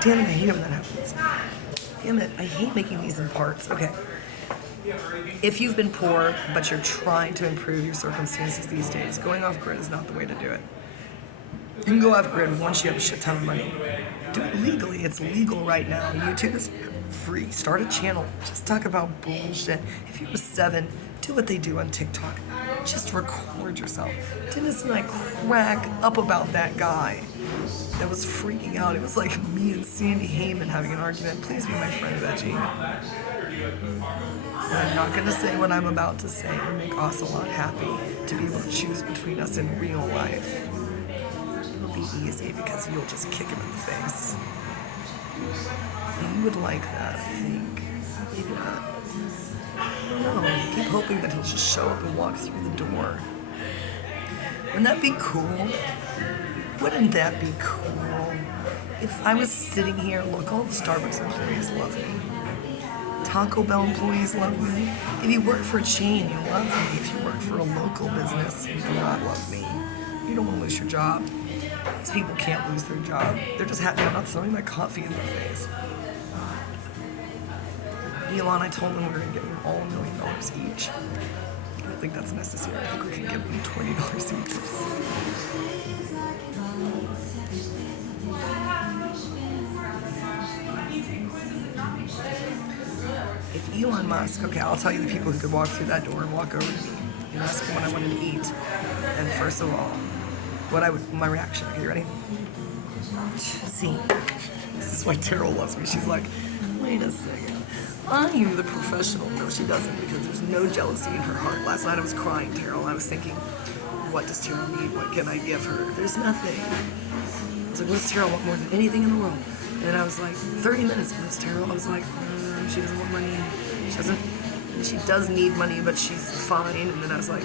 Damn it, I hate it when that happens. Damn it, I hate making these in parts. Okay. If you've been poor, but you're trying to improve your circumstances these days, going off grid is not the way to do it. You can go off grid once you have a shit ton of money. Do it legally. It's legal right now. YouTube is free. Start a channel. Just talk about bullshit. If you're 7, do what they do on TikTok. Just record yourself. Dennis and I crack up about that guy that was freaking out. It was like me and Sandy Heyman having an argument. Please be my friend, Veggie. And I'm not going to say what I'm about to say. It would make Ocelot happy to be able to choose between us in real life. It'll be easy because you'll just kick him in the face. You would like that, I think. Maybe not. I don't know. Keep hoping that he'll just show up and walk through the door. Wouldn't that be cool? Wouldn't that be cool? If I was sitting here, look, all the Starbucks employees love me. Taco Bell employees love me. If you work for a chain, you love me. If you work for a local business, you do not love me. You don't want to lose your job. These people can't lose their job. They're just happy I'm not throwing my coffee in their face. Elon, I told them we were going to give them all $1 million each. I don't think that's necessary. I think we can give them $20 each. If Elon Musk, okay, I'll tell you the people who could walk through that door and walk over to me and ask me what I wanted to eat. And first of all, my reaction. Okay, you ready? See, this is why Terrell loves me. She's like, wait a second. I'm the professional. No, she doesn't, because there's no jealousy in her heart. Last night I was crying, Terrell. I was thinking, what does Terrell need? What can I give her? There's nothing. I was like, what does Terrell want more than anything in the world? And I was like, 30 minutes of this, Terrell. I was like, she doesn't want money. She does need money, but she's fine. And then I was like,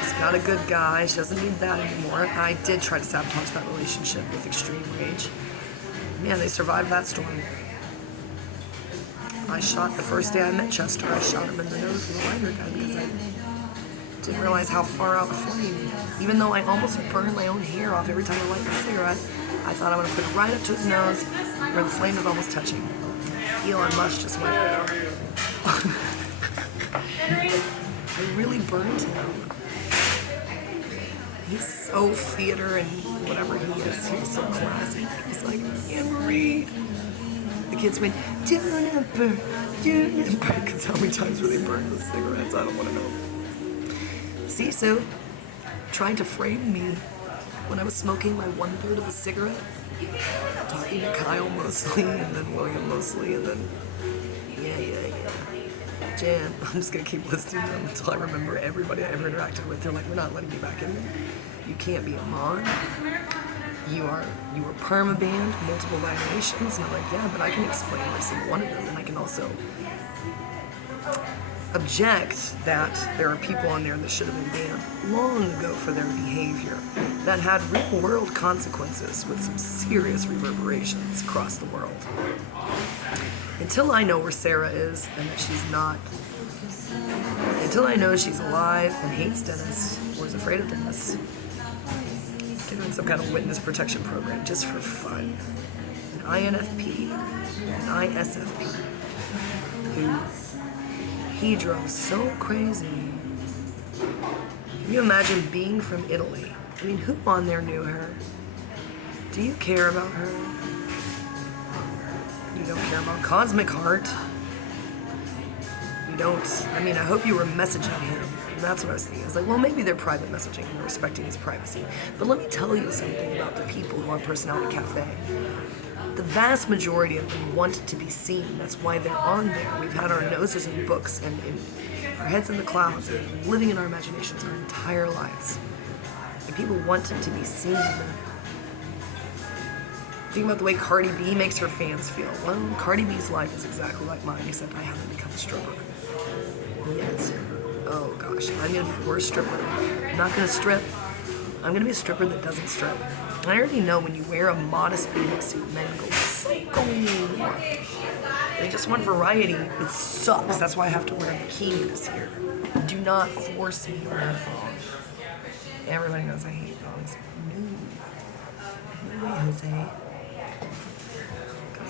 she's got a good guy. She doesn't need that anymore. I did try to sabotage that relationship with extreme rage. Man, they survived that storm. I shot the first day I met Chester. I shot him in the nose with a lighter gun because I didn't realize how far out the flame. Even though I almost burned my own hair off every time I light a cigarette, I thought I would put it right up to his nose where the flame is almost touching. Elon Musk just went. I really burned him. He's so theater and whatever he is. He's so classy. He's like, Anne-Marie. The kids went, Juniper, because how many times were they burned with cigarettes? I don't want to know. See, so trying to frame me when I was smoking my 1/3 of a cigarette, talking to Kyle Mosley and then William Mosley and then Jan. I'm just gonna keep listing them until I remember everybody I ever interacted with. They're like, we're not letting you back in there. You can't be a mod. You were perma-banned, multiple violations. And I'm like, yeah, but I can explain every single one of them, and I can also object that there are people on there that should have been banned long ago for their behavior that had real-world consequences with some serious reverberations across the world. Until I know where Sarah is and that she's not, until I know she's alive and hates Dennis or is afraid of Dennis, get in some kind of witness protection program just for fun. An INFP, an ISFP, who he drove so crazy. Can you imagine being from Italy? I mean, who on there knew her? Do you care about her? You don't care about Cosmic Heart. You don't, I mean, I hope you were messaging him. And that's what I was thinking. I was like, well, maybe they're private messaging and respecting his privacy. But let me tell you something about the people who are on Personality Cafe. The vast majority of them want to be seen. That's why they're on there. We've had our noses in books and in our heads in the clouds and living in our imaginations our entire lives. And people want to be seen. Think about the way Cardi B makes her fans feel. Well, Cardi B's life is exactly like mine, except I haven't become a stripper. Yes. Oh gosh, I'm gonna be the worst stripper. I'm not gonna strip. I'm gonna be a stripper that doesn't strip. I already know when you wear a modest bathing suit, men go psycho. They just want variety. It sucks. That's why I have to wear a bikini this year. Do not force me to wear a thong. Everybody knows I hate thongs. No way, Jose.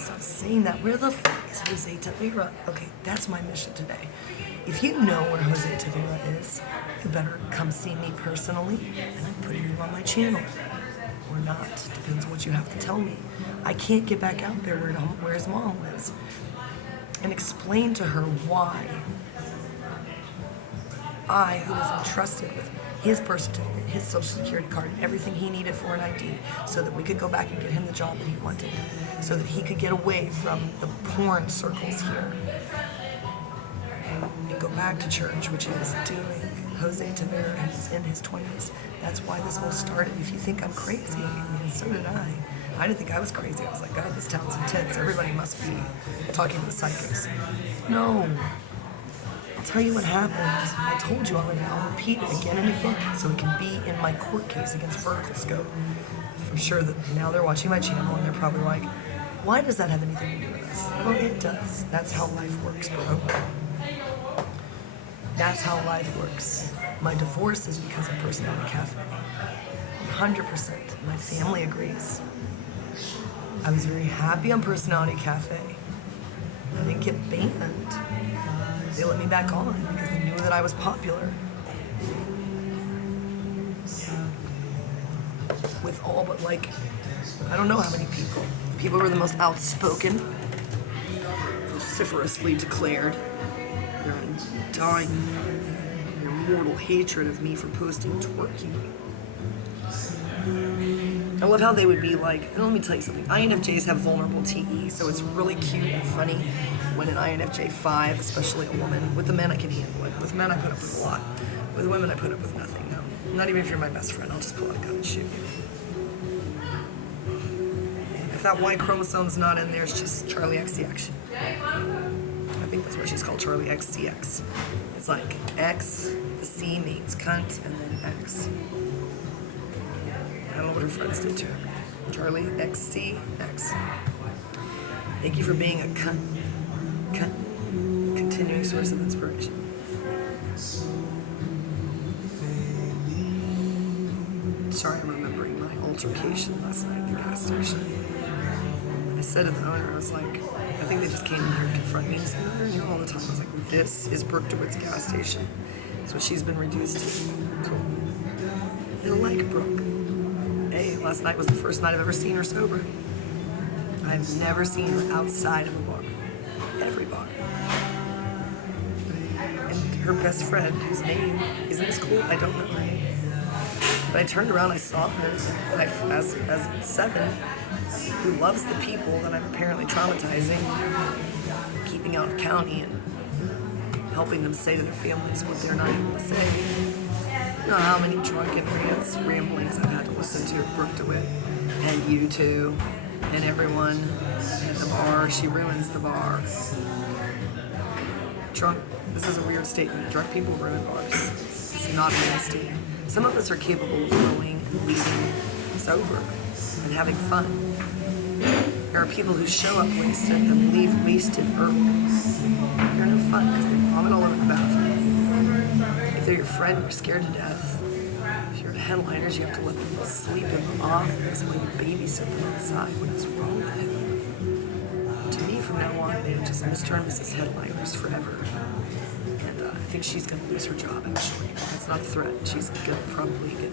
Stop saying that. Where the fuck is Jose Tavera? Okay, that's my mission today. If you know where Jose Tavera is, you better come see me personally, and I'm putting you on my channel. Or not. Depends on what you have to tell me. I can't get back out there where his mom lives and explain to her why I, who was entrusted with his birth certificate, his social security card, and everything he needed for an ID, so that we could go back and get him the job that he wanted, so that he could get away from the porn circles here and go back to church, which he was doing. Jose Tavera, he's in his 20s. That's why this all started. If you think I'm crazy, and so did I. I didn't think I was crazy. I was like, God, this town's intense. Everybody must be talking to the psychics. No. I'll tell you what happened. I told you already. I'll repeat it again and again so it can be in my court case against Vertical Scope. I'm sure that now they're watching my channel and they're probably like, why does that have anything to do with us? Well, it does. That's how life works, bro. That's how life works. My divorce is because of Personality Cafe. 100%. My family agrees. I was very happy on Personality Cafe. I didn't get banned. They let me back on because they knew that I was popular. With all but like, I don't know how many people. People who were the most outspoken, vociferously declared their undying, their mortal hatred of me for posting twerking. I love how they would be like, and let me tell you something, INFJs have vulnerable TE, so it's really cute and funny when an INFJ 5, especially a woman, with the men I can handle it. With men I put up with a lot. With women I put up with nothing, no. Not even if you're my best friend, I'll just pull out a gun and shoot you. If that Y chromosome's not in there, it's just Charlie XCX. I think that's what she's called, Charlie XCX. It's like X, the C means cunt, and then X. I don't know what her friends did to her. Charlie XCX. Thank you for being a continuing source of inspiration. Sorry, I'm remembering my altercation last night at the gas station. I said to the owner, I was like, I think they just came in here to confront me. He's like, they're in here all the time. I was like, this is Brooke DeWitt's gas station. That's what she's been reduced to. Cool. They like Brooke. Hey, last night was the first night I've ever seen her sober. I've never seen her outside of a bar. Every bar. And her best friend, whose name isn't as cool, I don't know her name. But I turned around, I saw her as 7, who loves the people that I'm apparently traumatizing, keeping out of county and helping them say to their families what they're not able to say. You know how many drunken rants, ramblings I've had to listen to of Brooke DeWitt, and you two, and everyone at the bar. She ruins the bar. This is a weird statement. Drunk people ruin bars. It's not a real statement. Some of us are capable of going and leaving sober and having fun. There are people who show up wasted and leave wasted early. They're no fun because they vomit all over the bathroom. If they're your friend, you're scared to death. If you're at Headliners, you have to let people sleep in the office while you babysit them outside. What is wrong with him? To me, from now on, they just Mr. and Mrs. Headliners forever. And I think she's going to lose her job, actually. That's not a threat. She's going to probably get...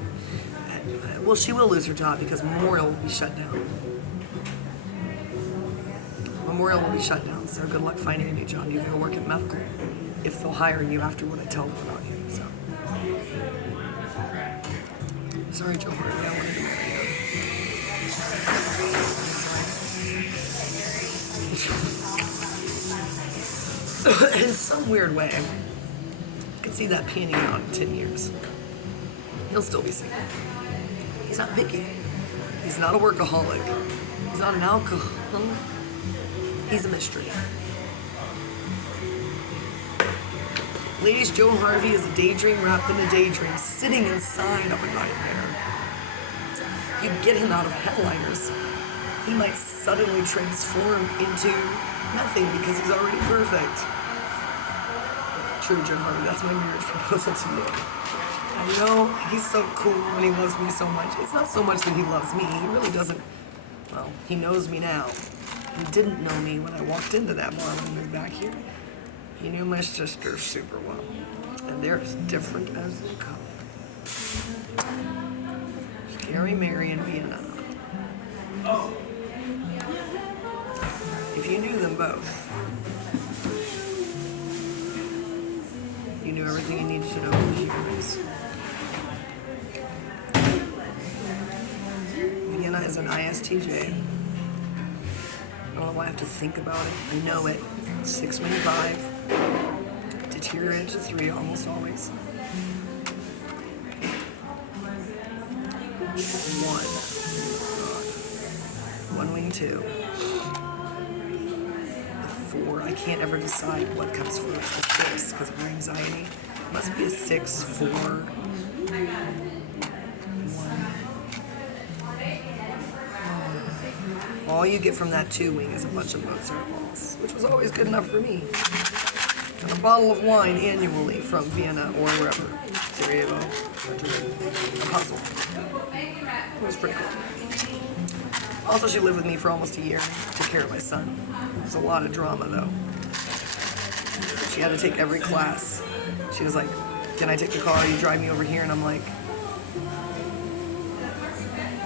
well, she will lose her job because Memorial will be shut down. Memorial will be shut down, so good luck finding a new job. You can work at medical if they'll hire you after what I tell them about you. So, sorry, Joe Harvey, I wanted to marry you. In some weird way, I could see that panning out in 10 years. He'll still be single. He's not picky. He's not a workaholic. He's not an alcoholic. He's a mystery. Ladies, Joe Harvey is a daydream wrapped in a daydream, sitting inside of a nightmare. You get him out of Headliners, he might suddenly transform into nothing because he's already perfect. True, Joe Harvey, that's my marriage proposal to you. I know he's so cool and he loves me so much. It's not so much that he loves me. He really doesn't, well, he knows me now. He didn't know me when I walked into that bar when I moved back here. He knew my sister super well. And they're as different as they come. Scary Mary in Vienna. If you knew them both, you knew everything you needed to know about the human race. Vienna is an ISTJ. I don't know why I have to think about it. I know it. 6'5", deteriorated to 3 almost always. 1 wing 2. The 4, I can't ever decide what comes first. The 6, because of my anxiety. It must be a 6, 4, 1. All you get from that 2 wing is a bunch of Mozart balls, which was always good enough for me. And a bottle of wine annually from Vienna or wherever. Sarajevo, a puzzle. It was pretty cool. Also, she lived with me for almost a year, took care of my son. It was a lot of drama though. She had to take every class. She was like, "Can I take the car? You drive me over here?" And I'm like,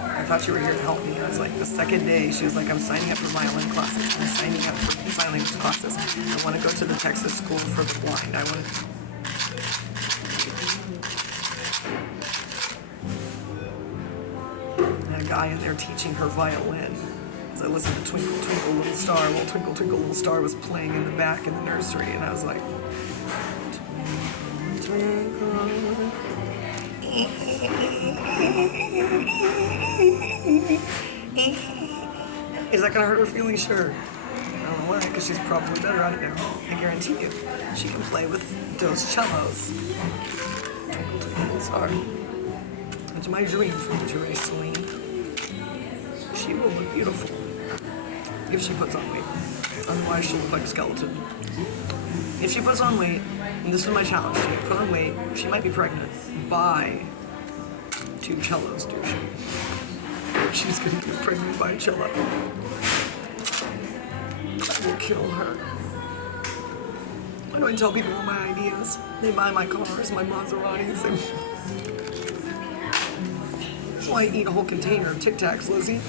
"I thought you were here to help me." I was like, the second day, she was like, "I'm signing up for violin classes. I'm signing up for sign language classes. I want to go to the Texas School for the Blind. I want to..." And a guy in there teaching her violin. As I listened to Twinkle, Twinkle, Little Star, while Twinkle, Twinkle, Little Star was playing in the back in the nursery, and I was like, Twinkle, twinkle. Is that gonna hurt her feelings? Sure. I don't know why, because she's probably better at it now. I guarantee you. She can play with those cellos. Twinkle, twinkle, little star. It's my dream for you to raise Celine. She will look beautiful if she puts on weight. Otherwise, she'll look like a skeleton. If she puts on weight, and this is my challenge to you, put on weight, she might be pregnant. Buy 2 cellos, douche. She's gonna get pregnant by a cello. I will kill her. Why do I tell people all my ideas? They buy my cars, my Maseratis, and... That's why I eat a whole container of Tic Tacs, Lizzie.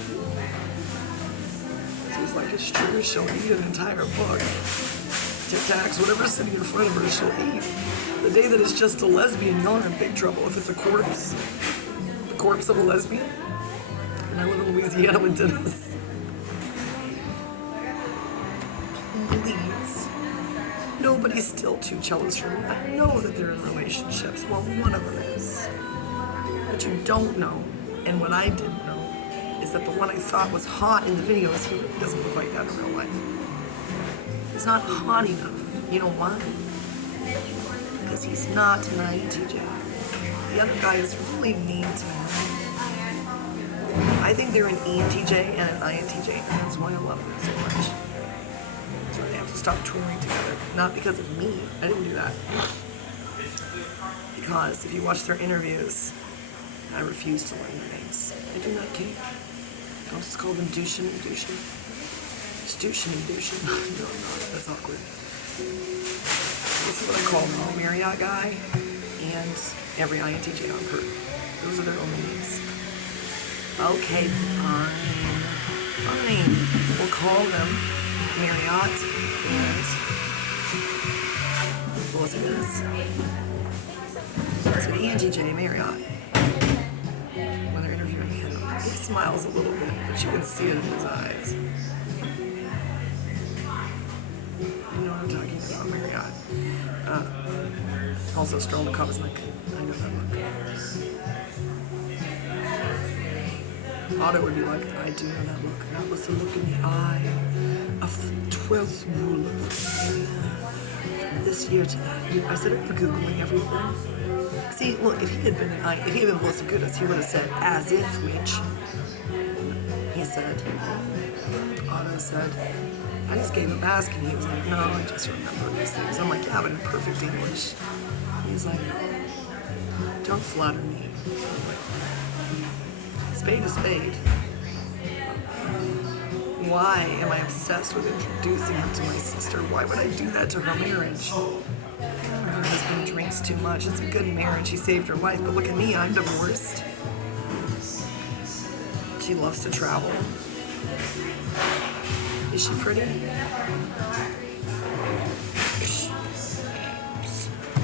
She's like, it's true, she'll eat an entire book. Tic Tacs, whatever's sitting in front of her, she'll eat. The day that it's just a lesbian, y'all are in big trouble. If it's a corpse, the corpse of a lesbian, and I live in Louisiana with Dennis. Please. Nobody's still 2 cellos for me. I know that they're in relationships. Well, one of them is. What you don't know, and what I didn't know, is that the one I thought was hot in the videos, he really doesn't look like that in real life. He's not hot enough. You know why? Because he's not an INTJ. The other guy is really mean to me. I think they're an ENTJ and an INTJ, and that's why I love them so much. That's why they have to stop touring together. Not because of me. I didn't do that. Because if you watch their interviews, I refuse to learn their names. I do not care. I'll just call them Dushin and Dushin. It's Dushin and Dushin. No, I'm not. That's awkward. This is what I call them. Marriott guy and every INTJ on Earth. Those are their only names. Okay, fine. Fine. We'll call them Marriott and... What was it? So ENTJ Marriott. When they're interviewing him, he smiles a little bit, but you can see it in his eyes. You know what I'm talking about, Marriott. Also, Strelnikov is like, I know that look. Otto would be like, I do know that look. That was the look in the eye of the 12th ruler. From this year to that year. I said, are you Googling everything? See, look, if he had been Velocigudas, he would have said, as if, which. He said, Otto said, I just gave a mask, and he was like, no, I just remember these things. I'm like, yeah, but in perfect English. He's like, don't flatter me. Spade is spade. Why am I obsessed with introducing him to my sister? Why would I do that to her marriage? Her husband drinks too much. It's a good marriage. He saved her life. But look at me. I'm divorced. She loves to travel. Is she pretty?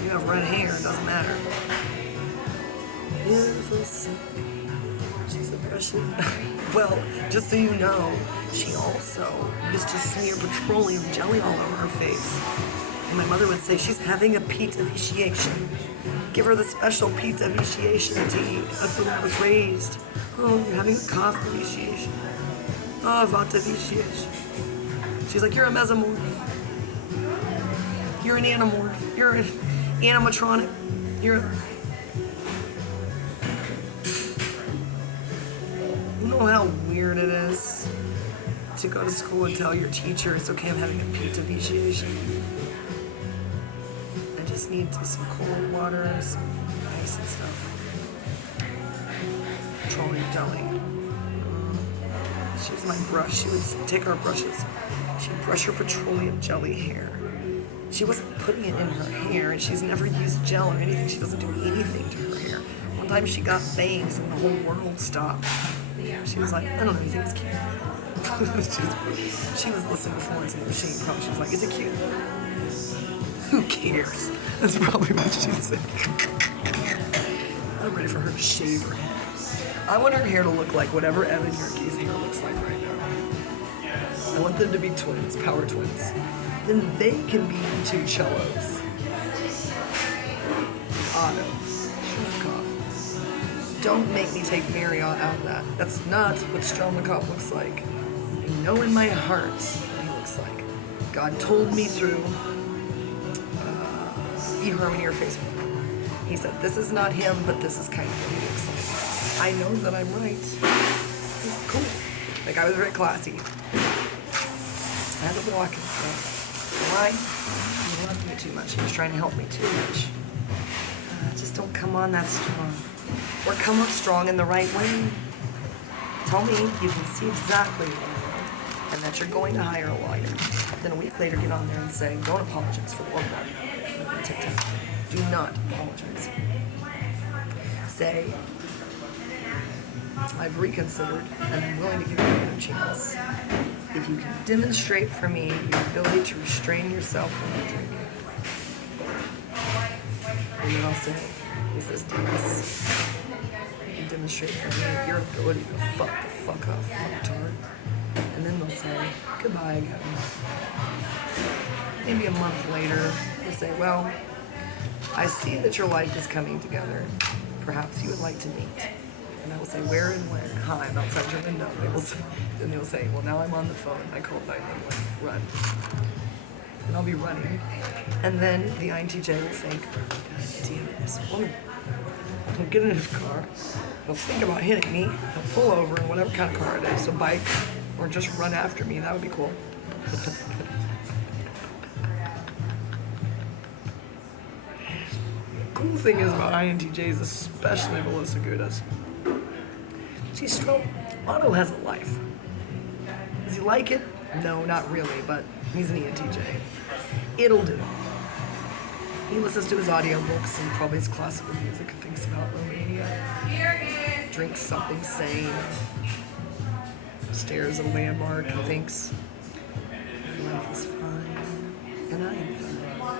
You have red hair. It doesn't matter. Beautiful sick. She's a Russian. Well, just so you know, she also used to smear petroleum jelly all over her face. And my mother would say, she's having a pita vitiation. Give her the special pita vitiation tea. That's the way I was raised. Oh, you're having a cough vitiation. Oh, vata vitiation. She's like, you're a mesomorph. You're an anamorph. You're an animatronic. You're a... You know how weird it is to go to school and tell your teacher it's okay, I'm having a pizza vitiation. I just need some cold water, some ice and stuff. Petroleum jelly. She was my brush. She would take our brushes. She'd brush her petroleum jelly hair. She wasn't putting it in her hair, and she's never used gel or anything. She doesn't do anything to her hair. One time she got bangs and the whole world stopped. She was like, I don't know, you think it's cute? she was listening to Florence and the Machine. Probably she was like, is it cute? Who cares? That's probably what she said. I'm ready for her to shave her hair. I want her hair to look like whatever Evan Yerke's hair looks like right now. I want them to be twins, power twins. Then they can be two cellos. Otto. Don't make me take Marriott out of that. That's not what Strelnikov looks like. I know in my heart what he looks like. God told me through eHarmony or Facebook. He said, this is not him, but this is kind of what he looks like. I know that I'm right. He's cool. Like, I was very classy. I had to walk him. Why? He loved me too much. He was trying to help me too much. Just don't come on that strong. Or come up strong in the right way. Tell me you can see exactly what I want and that you're going to hire a lawyer. Then a week later get on there and say, don't apologize for the one on TikTok. Do not apologize. Say, I've reconsidered and I'm willing to give you another chance. If you can demonstrate for me your ability to restrain yourself when you're drinking. And then I'll say, is this Dennis? You can demonstrate for me your ability to fuck the fuck up, fucktard. And then they'll say, goodbye again. Maybe a month later, they'll say, well, I see that your life is coming together. Perhaps you would like to meet. And I will say, where and when? Hi, I'm outside your window. Then they'll say, well, now I'm on the phone. I called 911. Run. And I'll be running. And then the INTJ will think, God damn it, this woman. He'll get in his car. He'll think about hitting me. He'll pull over in whatever kind of car it is, a bike, or just run after me. That would be cool. Cool thing is about INTJs, especially Melissa Gudas. See, Otto has a life. Does he like it? No, not really, but he's an ENTJ. It'll do. He listens to his audiobooks and probably his classical music and thinks about Romania. Drinks something sane. Stares at a landmark and thinks, life is fine, and I am fine. I'm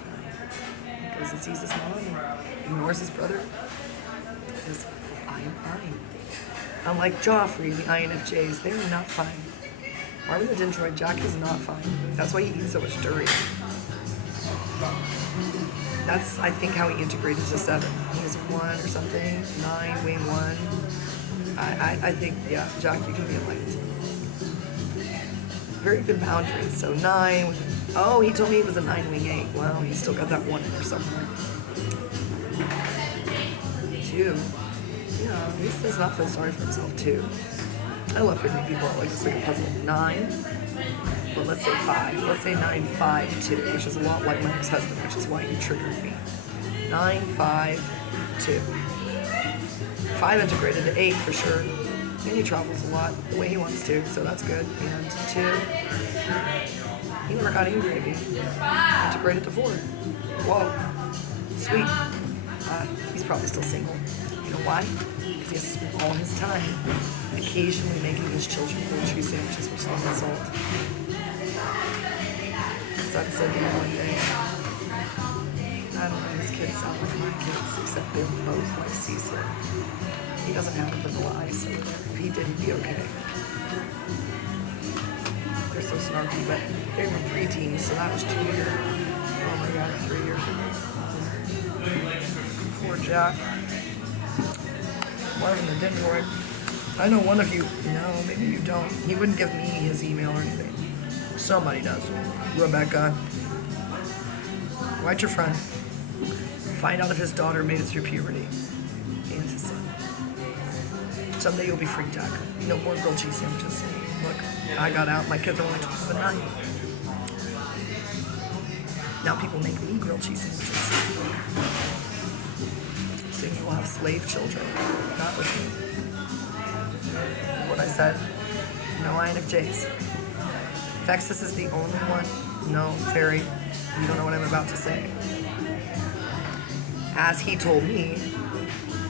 fine. Because he sees his mom and ignores his brother. Because I am fine. Unlike Joffrey, the INFJs, they are not fine. Marvin the Dendroid, Jack is not fine. That's why he eats so much durian. That's, I think, how he integrated to 7. He's 1 or something, 9, wing 1. I think, yeah, Jack, you can be enlightened. Very good boundaries. So 9, oh, he told me he was a 9, wing 8. Well, he's still got that 1 in there somewhere. 2. Yeah, he does not feel sorry for himself, too. I love figuring people out like it's like a puzzle. 9, but let's say 5. Let's say 9, 5, 2, which is a lot like my ex-husband, which is why he triggered me. 9, 5, 2. 5 integrated to 8 for sure. And he travels a lot the way he wants to, so that's good. And two, he never got angry at me. Integrated to four. Whoa. Sweet. He's probably still single. You know why? Because he has to spend all his time occasionally making his children grilled cheese sandwiches, which is not insult. His son said to me one day, I don't know, his kids sound like my kids, except they're both like Cecil. He doesn't have a vanilla ice over there. If he did, he'd be okay. They're so snarky, but they were preteens, so that was 2 years. Oh my God, 3 years ago. Poor Jack. Marvin the Dendroid. I know one of you, no, maybe you don't. He wouldn't give me his email or anything. Somebody does. Rebecca. Write your friend. Find out if his daughter made it through puberty. And his son. Someday you'll be free, Jack. No more grilled cheese sandwiches. Look, I got out. My kids are only 12 and 9. Now people make me grilled cheese sandwiches. Soon you will have slave children. Not with me. What I said. No INFJs. Vexus is the only one. No, Fairy. You don't know what I'm about to say. As he told me,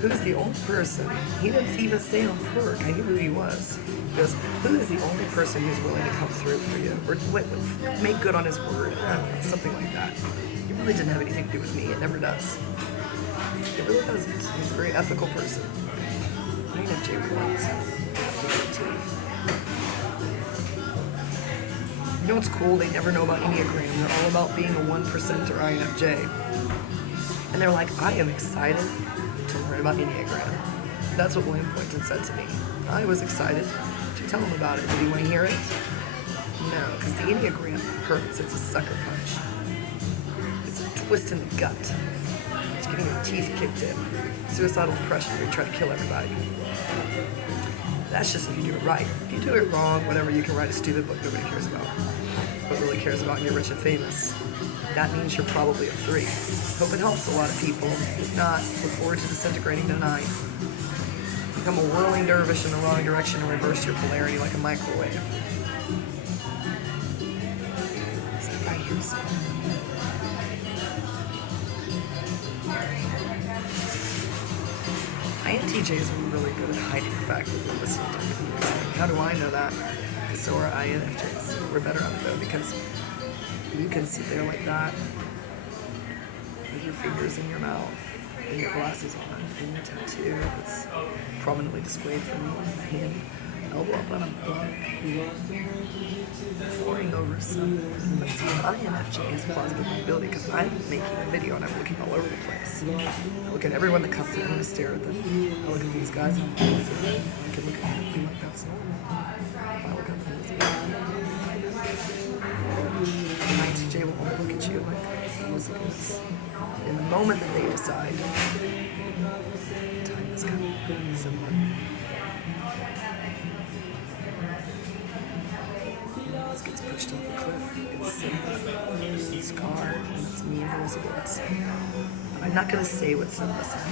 who's the only person? He didn't even say on perk. I knew who he was. He goes, who is the only person who's willing to come through for you? Or make good on his word. I don't know, something like that. It really didn't have anything to do with me. It never does. It really doesn't. He's a very ethical person. INFJ ones. You know what's cool? They never know about Enneagram. They're all about being a 1% or INFJ. And they're like, I am excited to learn about Enneagram. That's what William Poynton said to me. I was excited to tell him about it. Did he want to hear it? No, because the Enneagram hurts. It's a sucker punch. It's a twist in the gut. It's getting your teeth kicked in. Suicidal depression where you try to kill everybody. That's just if you do it right. If you do it wrong, whatever, you can write a stupid book nobody cares about. What really cares about you're rich and famous. That means you're probably a 3. Hope it helps a lot of people. If not, look forward to disintegrating tonight. Become a whirling dervish in the wrong direction and reverse your polarity like a microwave. Is that guy here something? INTJs are really good at hiding the fact that they're listening to everything you're saying. How do I know that? Because so are INFJs. We're better at it though, because you can sit there like that with your fingers in your mouth and your glasses on and your tattoo that's prominently displayed from you on the hand, elbow up on a book, pouring over something. But see, an INFJ has plausible ability because I'm making a video and I'm looking all over the place. I look at everyone that comes in and I stare at them. I look at these guys and I can look at them and be like, that's normal. I look at them and an INTJ will only look at you like, let's look at this. In the moment that they decide, time has come. Someone. This gets pushed off a cliff. It's Simba, it's Scar, and it's me and Elizabeth. But I'm not going to say what Simba said. I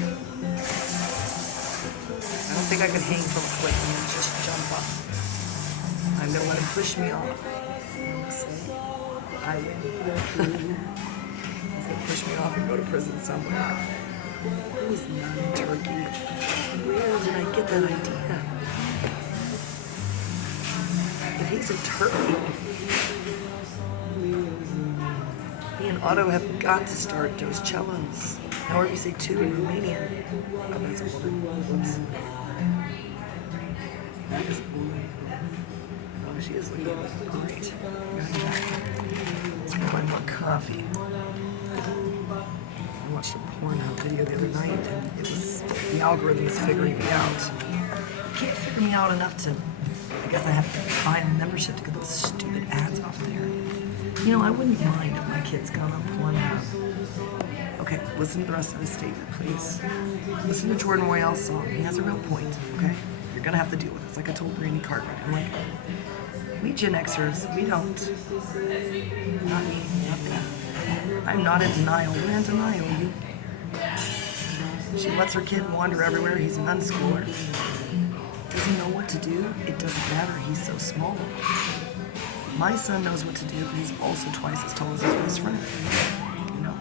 don't think I could hang from a cliff and then just jump up. I'm going to let him push me off. I'm going to say, I win. He's going to push me off and go to prison somewhere. Who is non-Turkey? Where did I get that idea? If he's a Turkey, me and Otto have got to start those cellos. However you say 2 in Romanian. Oh, that's a woman. Whoops. That is a woman. Oh, she is looking great. Let's go find more coffee. I watched a Pornhub video the other night, and the algorithm is figuring me out. It can't figure me out enough to. I guess I have to buy a membership to get those stupid ads off there. You know, I wouldn't mind if my kids got on Pornhub. Okay, listen to the rest of this statement, please. Listen to Jordan Royale's song. He has a real point, okay? You're gonna have to deal with this. Like I told Brandy Cartwright. I'm like, we Gen Xers, we don't. Not me, not them. I'm not in denial. We're in denial. She lets her kid wander everywhere. He's an unschooler. Does he know what to do, it doesn't matter. He's so small. My son knows what to do, but he's also twice as tall as his best friend. You know?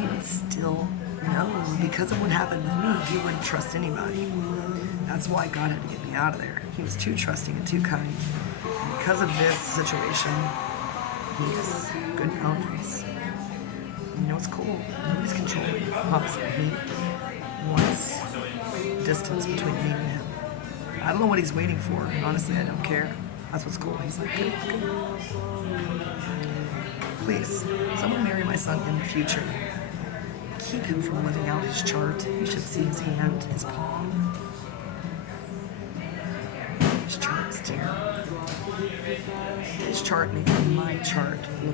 He would still know, because of what happened with me, he wouldn't trust anybody. That's why God had to get me out of there. He was too trusting and too kind. And because of this situation, he has good boundaries. You know, it's cool. Nobody's controlling him. Obviously, he wants distance between me and him. I don't know what he's waiting for, and honestly, I don't care. That's what's cool. He's like, good, good. Please, someone marry my son in the future. Keep him from living out his chart. You should see his hand, his palm. His chart is terrible. His chart makes my chart look